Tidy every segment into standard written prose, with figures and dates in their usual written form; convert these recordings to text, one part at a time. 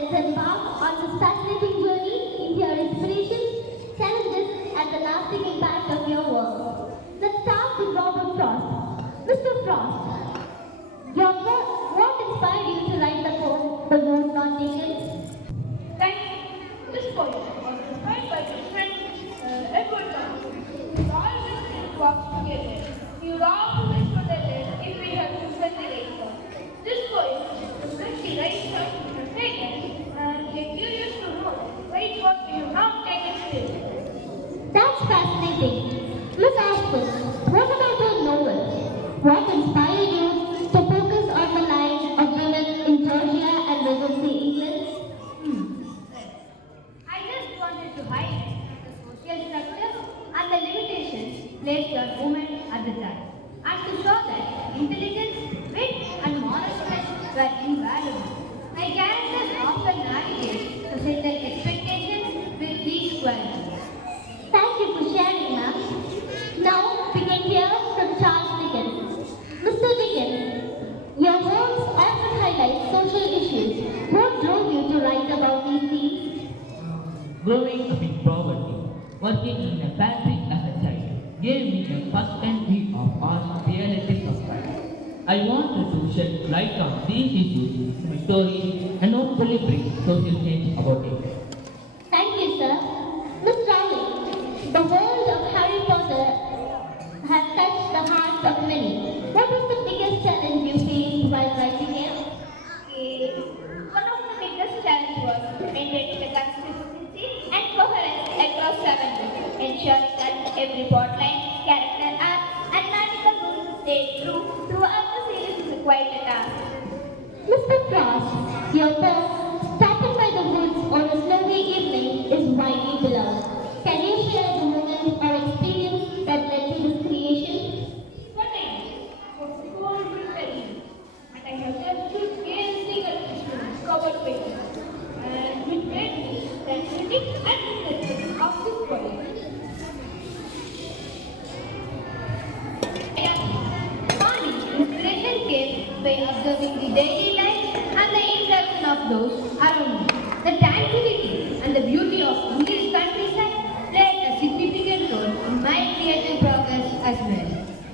let's embark on this fascinating journey into your inspirations, challenges, and the lasting impact of your work. Let's start with Robert Frost. Mr. Frost, what inspired you to write the poem The Road Not Taken? Thank you. This poem was inspired by my friend Edward Johnson. We always did work together. He would always protect us if we had to spend the rainfall. This poem reflects the right steps we have taken, and we are curious to know why it was we have not taken still. That's fascinating. Miss Austen, what about your novel? What inspired you to focus on the lives of women in Georgia and Regency England? I just wanted to highlight the social structures and the limitations placed on women at the time, and to show that intelligence, wit, and moral strength were invaluable. My characters often navigate societal expectations with these qualities. Thank you for sharing, ma'am. Now we can hear from Charles Dickens. Mr. Dickens, your works often highlight social issues. What drove you to write about these themes? Growing up in poverty, working in a factory as a child, gave me a first-hand view of harsh realities of life. I wanted to shed light on these issues in my stories and hopefully bring social change about it. Thank you, sir. Miss Rowling, the world of Harry Potter has touched the hearts of many. What was the biggest challenge you faced while writing it? One of the biggest challenges was maintaining the consistency and coherence across 7 books, ensuring that every plotline, character arc, and magical rules stayed true throughout the series is quite a task. Mr. Frost, your poem, Stopping by the Woods on a Snowy Evening, is widely beloved. Can you share the moment or experience that led to this creation? One night was cold and rainy, and I had just stood gazing at the covered pages, and which made me stand sitting and reflecting of this poem. For me, inspiration came by observing the daily life and the interaction of those around me. The tranquility and the beauty of English countryside played a significant role in my creative progress as well.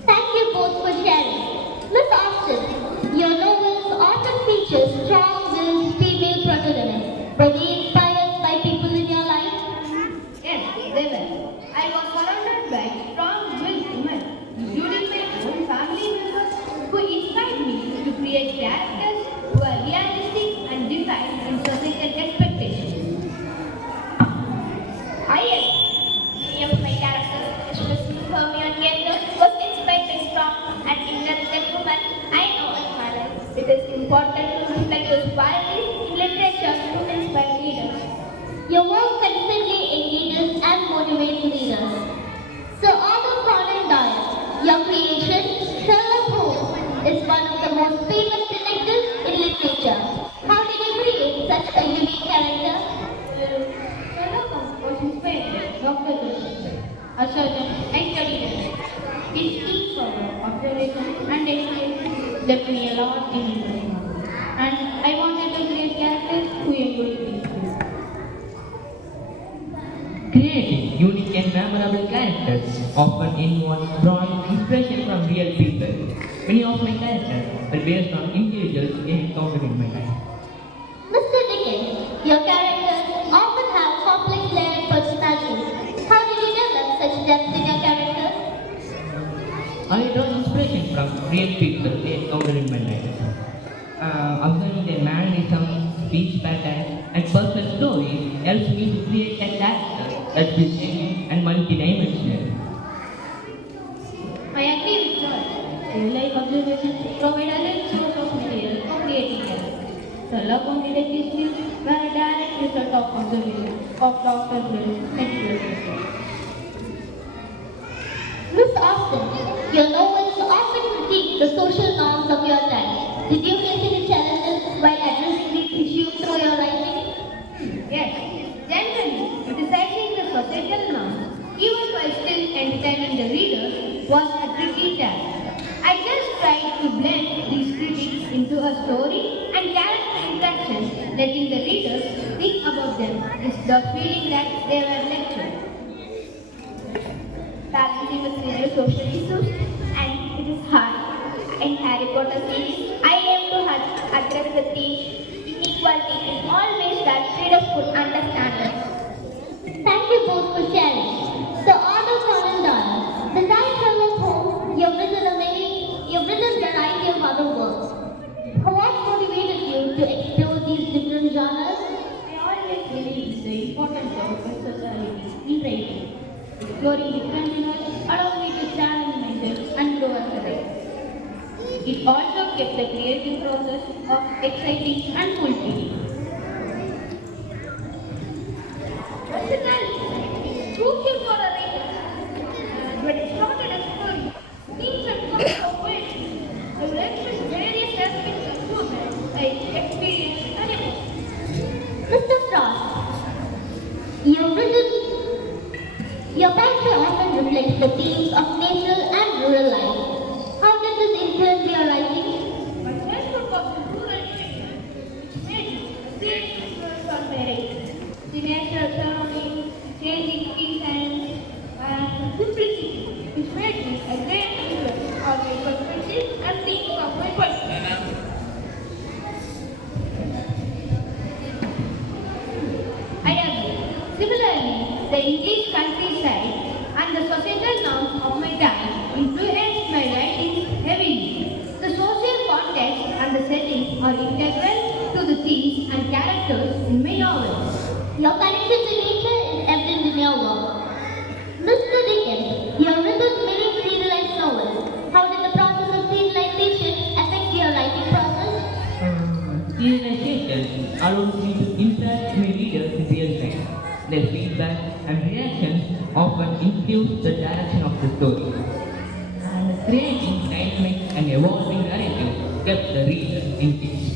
Thank you both for sharing. Miss Austen, your novels often feature strong-willed female protagonists. Were they inspired by people in your life? Yes, they were. I was surrounded by strong-willed women, including my own family members, who inspired me to create characters who are realistic and defied in societal expectations. I agree. Many of my characters, especially Hermione Granger, was inspired by strong and intelligent women I know in my life. It is important to reflect those qualities in literature to inspire readers. Your work constantly engages and motivates readers. So, Arthur Conan Doyle, your creation, Sherlock Holmes, is one of the most famous detectives in literature. How did you create such a unique character? Sherlock Holmes was inspired by Dr. Watson, a surgeon I studied with. His keen power, observation, and experience left me a lot in English. And I wanted to create characters who embody these skills. Creating unique and memorable characters often involves drawing inspiration from real people. Many of my characters are based on individuals I encountered in my life. Mr. Dickens, your characters often have complex layered personalities. How did you develop such depth in your characters? I draw inspiration from real people I encountered in my life. Observing their mannerisms, speech patterns, and personal stories helps me to create a character that is genuine and multidimensional. I agree with George. Real-life observations provide a rich source of material for creating characters. Sherlock Holmes detective skills were a direct result of observation of Dr. Doyle's meticulous. Miss Austen, your novels often critique the social norms of your time. Did you face any challenges while addressing these issues through your writing? Yes, generally, criticizing the societal norms, even while still entertaining the reader, was a tricky task. I just tried to blend these critiques into a story and character interactions, letting the reader readers think about them is the feeling that they were lectured. Balancing with serious social issues, and it is hard. In Harry Potter series, I aim to address the theme inequality in all ways that readers could understand it. Thank you both for sharing. So, Arthur Conan Doyle, besides Sherlock Holmes, you've written a variety of other works. What motivated you to explore these different genres? I always believe the importance of versatility in writing. Exploring different genres allowed me to challenge myself and grow as a writer. It also kept the creative process of exciting and fulfilling. Personality is crucial for a writer. When it started a story, themes and concepts of poetry, they will express various aspects of human like experience and emotion. Mr. Frost, your poetry often reflects the themes of nature and rural life. How did this influence your writing? My childhood was in rural area, which made me a great influence on my writing. The natural surroundings, changing seasons, and simplicity, which made me a great influence on my perspective and themes of my poetry. I agree. Similarly, the English countryside and the societal norms of my time influenced my writing heavily. The social context and the setting are integral to the themes and characters in my novels. Your connection to nature is evident in your work. Mr. Dickens, you have written many serialized novels. How did the process of serialization affect your writing process? Serialization allows me to interact with readers in real time. Their feedback and reactions often influence the direction of the story. And creating dynamic and evolving narrative kept the reader engaged.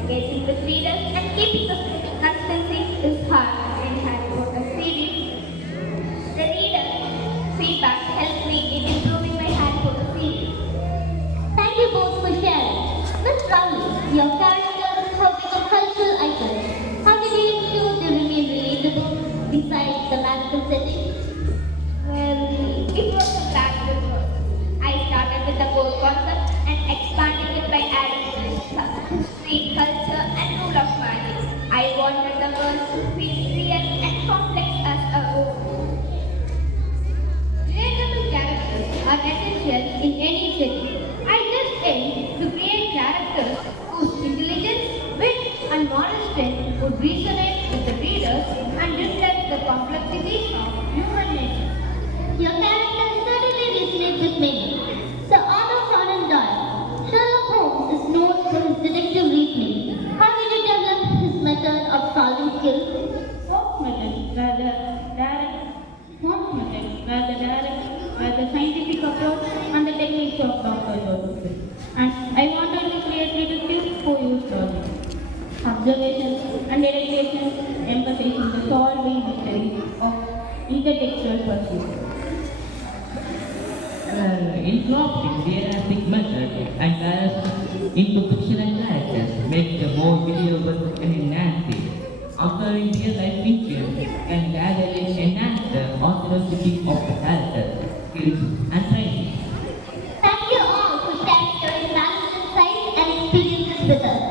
Engaging with readers and keeping the consistency is hard in Harry Potter series. The reader feedback helped me in improving my Harry Potter series. Thank you both for sharing. Miss Rowling, your characters have become cultural icons. How did you ensure they remain relatable besides the magical setting? Well, it was a gradual process. I started with the core concept and expanding it by adding history, culture, and rule of magic. I wanted the world to feel real and complex as a whole. Relatable characters are essential in any setting. I just aim to create characters whose intelligence, wit, and moral strength would resonate with the readers and reflect the complexities of human nature. Your characters certainly resonate with many. Sir Arthur Conan Doyle, Sherlock Holmes is known for his deductive reasoning. How did you develop his method of solving skills? Holmes' methods were the scientific approach and the techniques of Dr. Doyle. And I wanted to create detectives who used logic, observations, and deduction, emphasizing the solving mysteries of intertextual pursuits. Incorporating realistic method and characters into fictional characters makes them more believable and enhancing. Occurring real-life influence can gradually enhance the authenticity of the characters, skills, and training. Thank you all for sharing your insights and experiences with us.